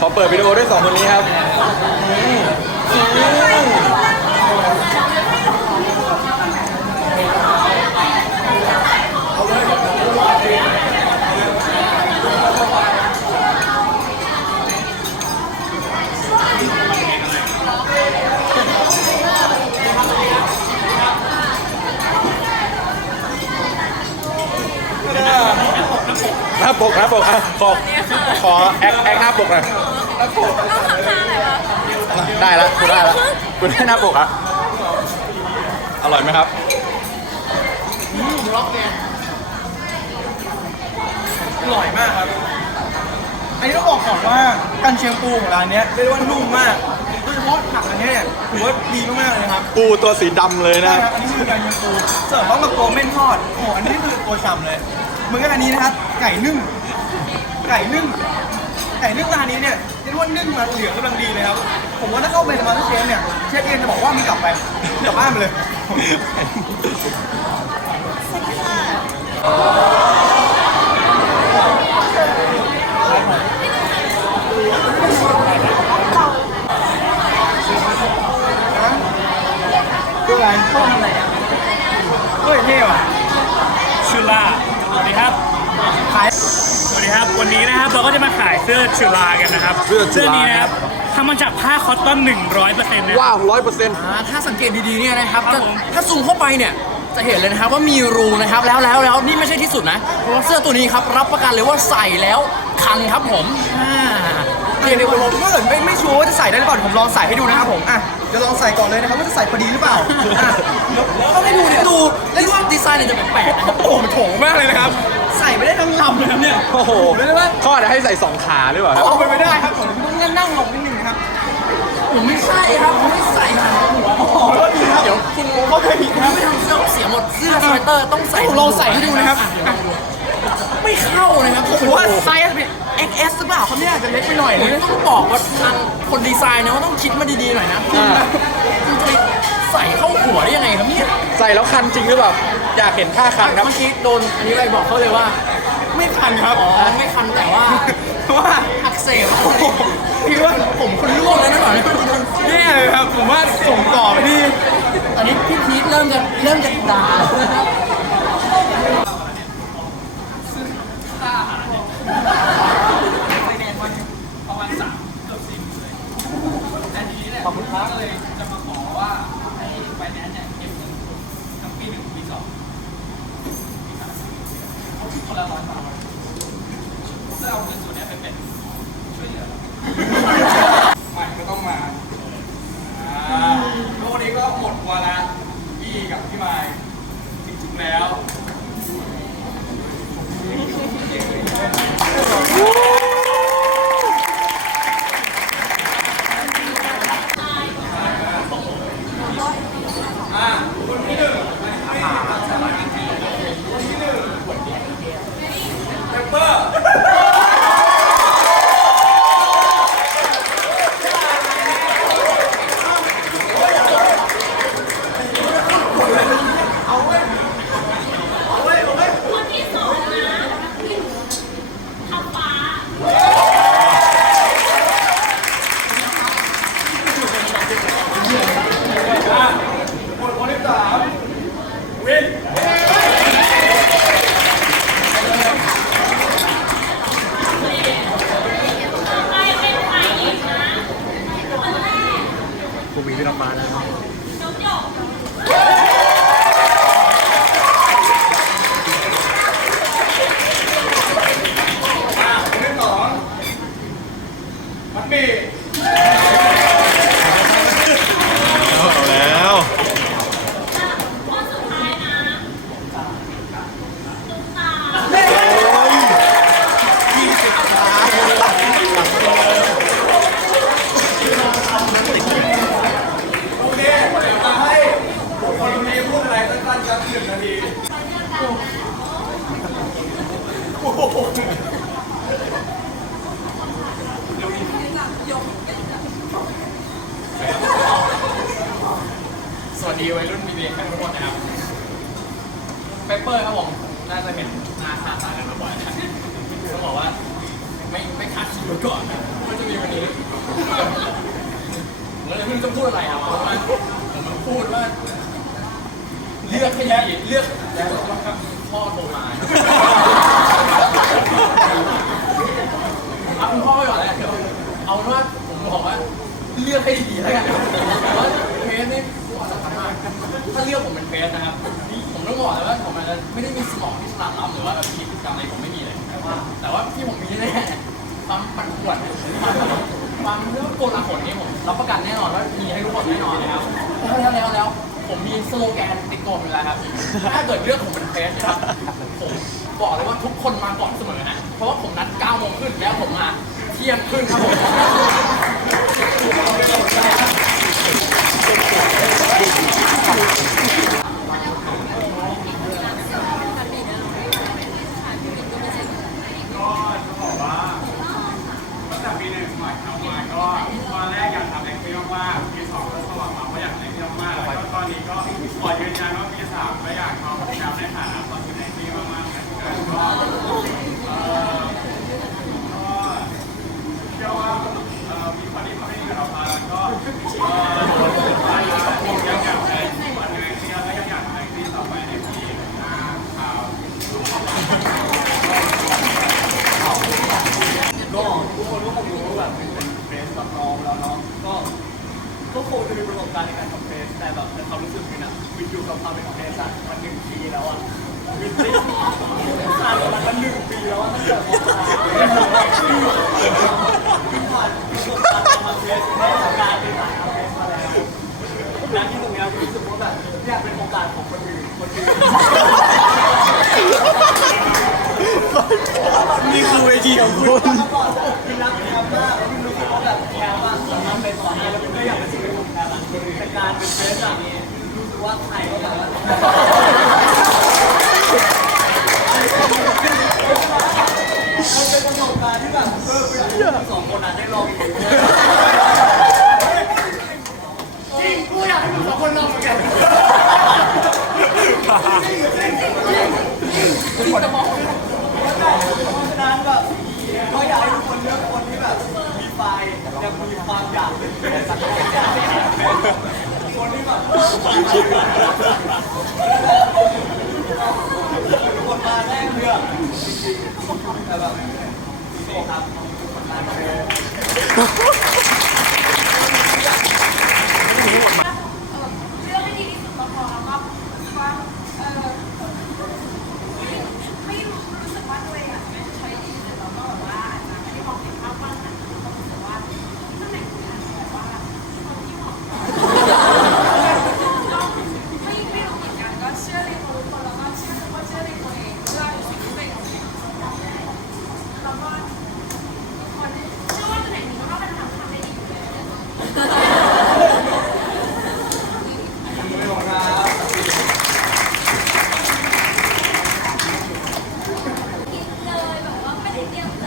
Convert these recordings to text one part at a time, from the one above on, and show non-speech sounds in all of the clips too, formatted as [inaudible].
ขอเปิดวิดีโอด้วยสองคนนี้ครับ กหน้าปกอะขอขอแอคแอคหน้าปกหน่อยได้แล้วคุณได้แล้วคุณได้หน้าปกอะอร่อยไหมครับอร่อยมากครับ อันนี้ต้องบอกก่อนว่ากันเชียงปูของร้านเนี้ยเรียกได้ว่านุ่มมากโดยเฉพาะผักอันเนี้ยถือว่าดีมากๆเลยนะครับปูตัวสีดำเลยนะ ใช่ครับอันนี้คือกันเชียงปูเสิร์ฟพร้อมกับตัวเม่นทอดโอ้โหอันนี้คือตัวฉ่ำเลยเหมือนกับอันนี้นะครับไก่นึ่ง ไก่นึ่งไก่นึ่งร้านนี้เนี่ยเรียกได้ว่านึ่งมาเหลืองกำลังดีเลยครับ ผมว่าถ้าเข้าไปในมาสเตอร์เชฟเนี่ยเชฟเอียนจะบอกว่ามึงกลับไปกลับบ้านไปเลยคืออะไรต้มอะไรอะเฮ้ยเท่ว่ะชื่อล่าสวัสดีครับขายส วัสดีครับวันนี้นะครับเราก็จะมาขายเสื้อชื่อลากันนะครับเสื้อชื่อลานี้นะครับทำมาจากผ้าคอตตอน100%นะว้าวร้อยเปอร์เซ็นต์ อ่าถ้าสังเกตดีๆเนี่ยนะครับครัถ้าบผมถ้าซูมเข้าไปเนี่ยจะเห็นเลยนะครับว่ามีรูนะครับแล้วแล้วแล้วนี่ไม่ใช่ที่สุดนะเพราะว่าเสื้อตัวนี้ครับรับประกันเลยว่าใส่แล้วคันครับผมอ่าเดี๋ยวเดี๋ยวผมถ้าเกิดไม่ไม่ชัวร์ว่าจะใส่ได้หรือเปล่าผมลองใส่ให้ดูนะครับผมอะเดี๋ยวลองใส่ก่อนเลยนะครับว่าจะใส่พอดีหรือเปล่าอะแล้วก็ให้ดูเนี่ยดูแล้วว่าดีไซน์เนี่ยจะแปลกๆนะครับ โอ้โหมันโถงมากเลยนะครับ ใส่ไม่ได้ทั้งลำเลยครับเนี่ยโอ้โหไม่ได้ว่าข้อจะให้ใส่สองขาหรือเปล่าครับเอาไปไม่ได้ครับผมต้องนั่งลงนิดนึงนะครับผมไม่ใช่ครับผมไม่ใส่ขาหัวขอโทษทีครับเดี๋ยวคุณเขาเคยผิดผมนะครับไม่ทำเสื้อเสียหมดเสื้อสเวตเตอร์ต้องใส่ผมลองใส่ให้ดูนะครับอ่ไม่เข้านะครับผมว่าไซส์เป็น XS หรือเปล่าเขาเนี่ยอาจจะเล็กไปหน่อยผมนะต้องบอกว่าทางคนดีไซน์นะว่าต้องคิดมาดีๆหน่อยนะอ่าคุณจะไปใส่เข้าหัวได้ยังไงครับเนี่ยใส่แล้วคันจริงหรือเปล่า อยากเห็นท่าคันครับ เมื่อกี้โดนอันนี้ไปบอกเขาเลยว่า ไม่ทันครับอ๋อไม่คันแต่ว่าว่าอักเสบพี่ว่าผมคนร่วงแล้วนะหน่อยแย่เลยครับผมว่าส่งต่อไปที่ตอนนี้พี่พีทเริ่มจะเริ่มจะด่า สวัสดีวัยรุ่นมีเดียกันทุกคนนะครับเปเปอร์ครับผมน่าจะเห็นหน้าค่าตากันมาบ่อยนะต้องบอกว่าไม่ไม่คาดคิดมาก่อนนะว่าจะมีวันนี้ผมเลยไม่รู้จะพูดอะไรครับเพราะว่าผมมันพูดว่า เลือกให้ดีกเลือกแล้วพ่อโทรมาเอาคุณพ่อไปก่อนเลยเดี๋ยวเอาเป็นว่าผมบอกว่าเลือกให้ดีแล้วกันว่าเพจนี่สำคัญมากถ้าเลือกผมเป็นเพจนะครับผมต้องบอกเลยว่าผมอาจจะไม่ได้มีสมองที่ฉลาดล้ำหรือว่าแบบมีพฤติกรรอะไรผมไม่มีเลยแต่ว่าแต่ว่าที่ผมมีแน่ความปั่นป่วนความเรื่องโกลาหลนี่ผมรับประกันแน่นอนว่ามีให้ทุกคนแน่นอนนะครับแล้วแล้วแล้ว ผมมีสโลแกนติดตัวมอยู่แล้วครับ ถ้าเกิดเรื่องผมเป็นเพสนะครับ ผมบอกเลยว่าทุกคนมาก่อนเสมอนะ เพราะว่าผมนัด9โมงขึ้นแล้วผมมาเที่ยงครึ่งครับผมตั้งแต่ปีหนึ่งสมัยทำมาก็ตอนแรกอยากทำแอคติ้งมากๆปีสองก็สมัครมาเพราะอยากทำแอคติ้งมากๆแล้วก็ตอนนี้ก็ขอยืนยันว่าปีสามก็อยากทำแนวในฐานะตอนเป็นแอคติ้งมากๆเหมือนกันก็เอ่อก็เชื่อว่าเอ่อมีคนที่เขาไม่ดีกับเรามาแล้วก็เอ่อยังอยากให้วันงานที่แล้วก็ยังอยากทำแอคติ้งต่อไปในปีหน้าครับ ก็ทุกคนก็คงรู้ว่าแบบเป็นเฟสกับน้องแล้วเนาะก็ก็ คงจะมีประสบการณ์ในการทำเฟสแต่แบบในความรู้สึกมินอะวินอยู่กับความเป็นเฟสอะมันหนึ่งปีแล้วอะวินได้ผ่านมาแล้วหนึ่งปีแล้วอะตั้งแต่มหาวินผ่านประสบการณ์ทำเฟสได้ทำการเป็นสายทำเฟสมาแล้วนั้นที่ตรงนี้รู้สึกว่าแบบอยากเป็นโอกาสของคนอื่นคนอื่นนี่คือเวทีของคุณคือรักแคมมากแล้วพี่รู้สึกว่าแบบแคมมาก ของแคมอะแต่การเป็นเฟสอะรู้สึกว่าใครก็แบบว่ามันเป็นประสบการณ์ที่แบบเอออยากให้ทั้งสองคนนั้นได้ลองดูจริงกูอยากให้มึงสองคนลองเหมือนกันจริงจะมองเพราะฉะนั้นแบบก็อยากให้ทุกคนเลือกคนที่แบบมีไฟและมีความอยากเป็นเฟส คนที่แบบคนมาแน่เลือกแต่แบบโอ้ครับเลือก ใจ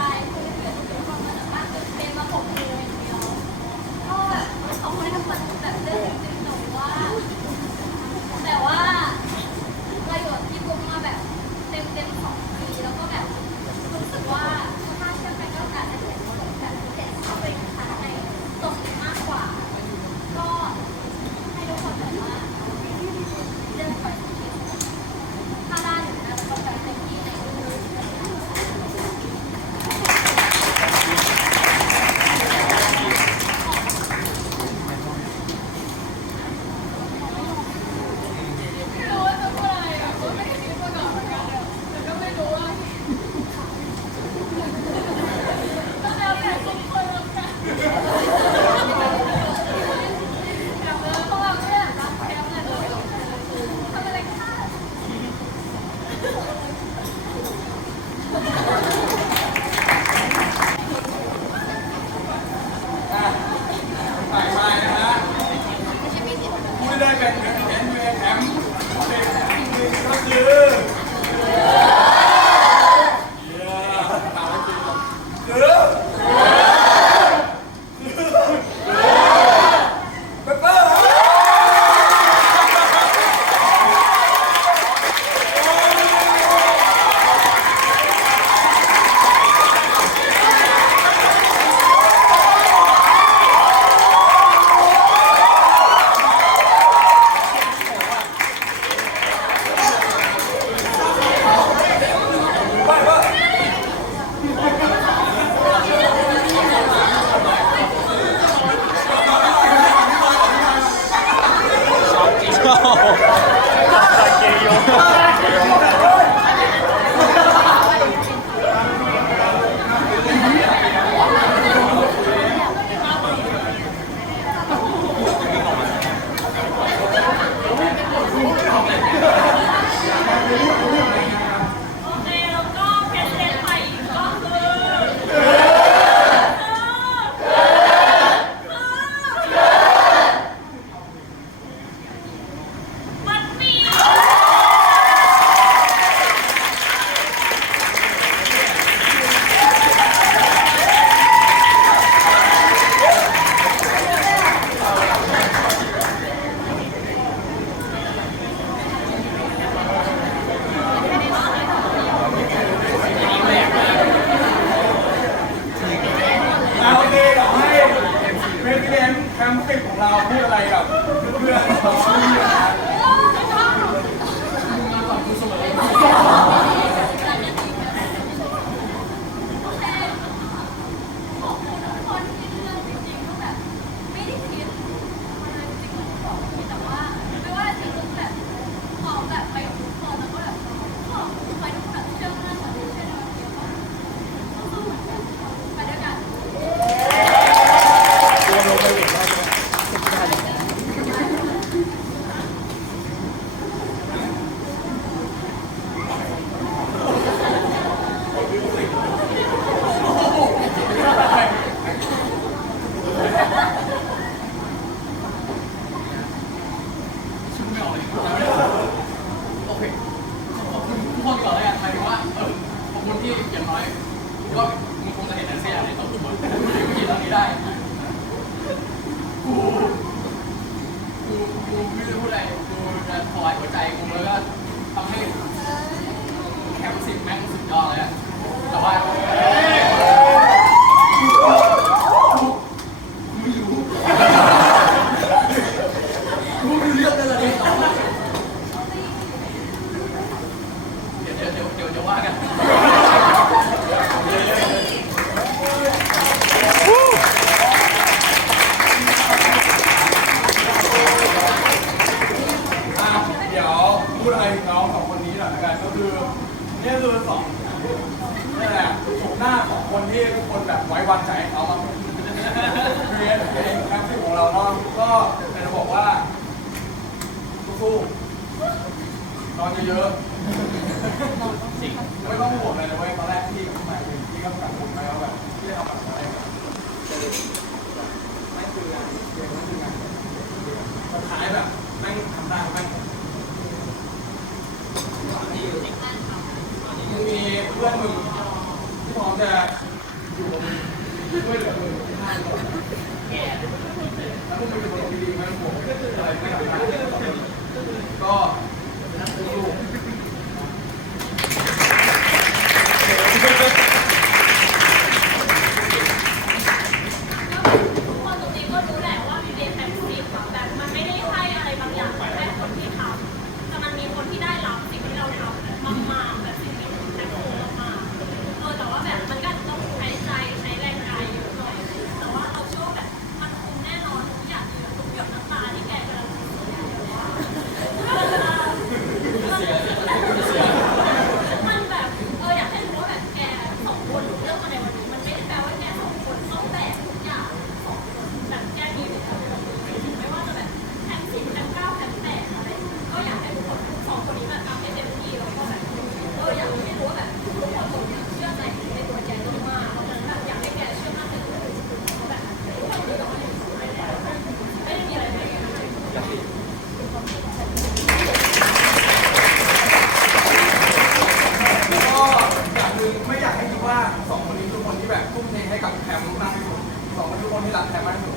감사합니다. [laughs]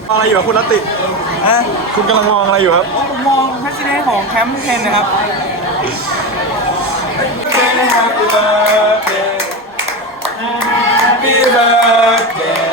มองอะไรอยู่ครับคุณรัตติฮะคุณกำลังมองอะไรอยู่ครับผมมองพระเจ้าของแคมป์เคนนะครับเคนน Happy birthday Happy birthday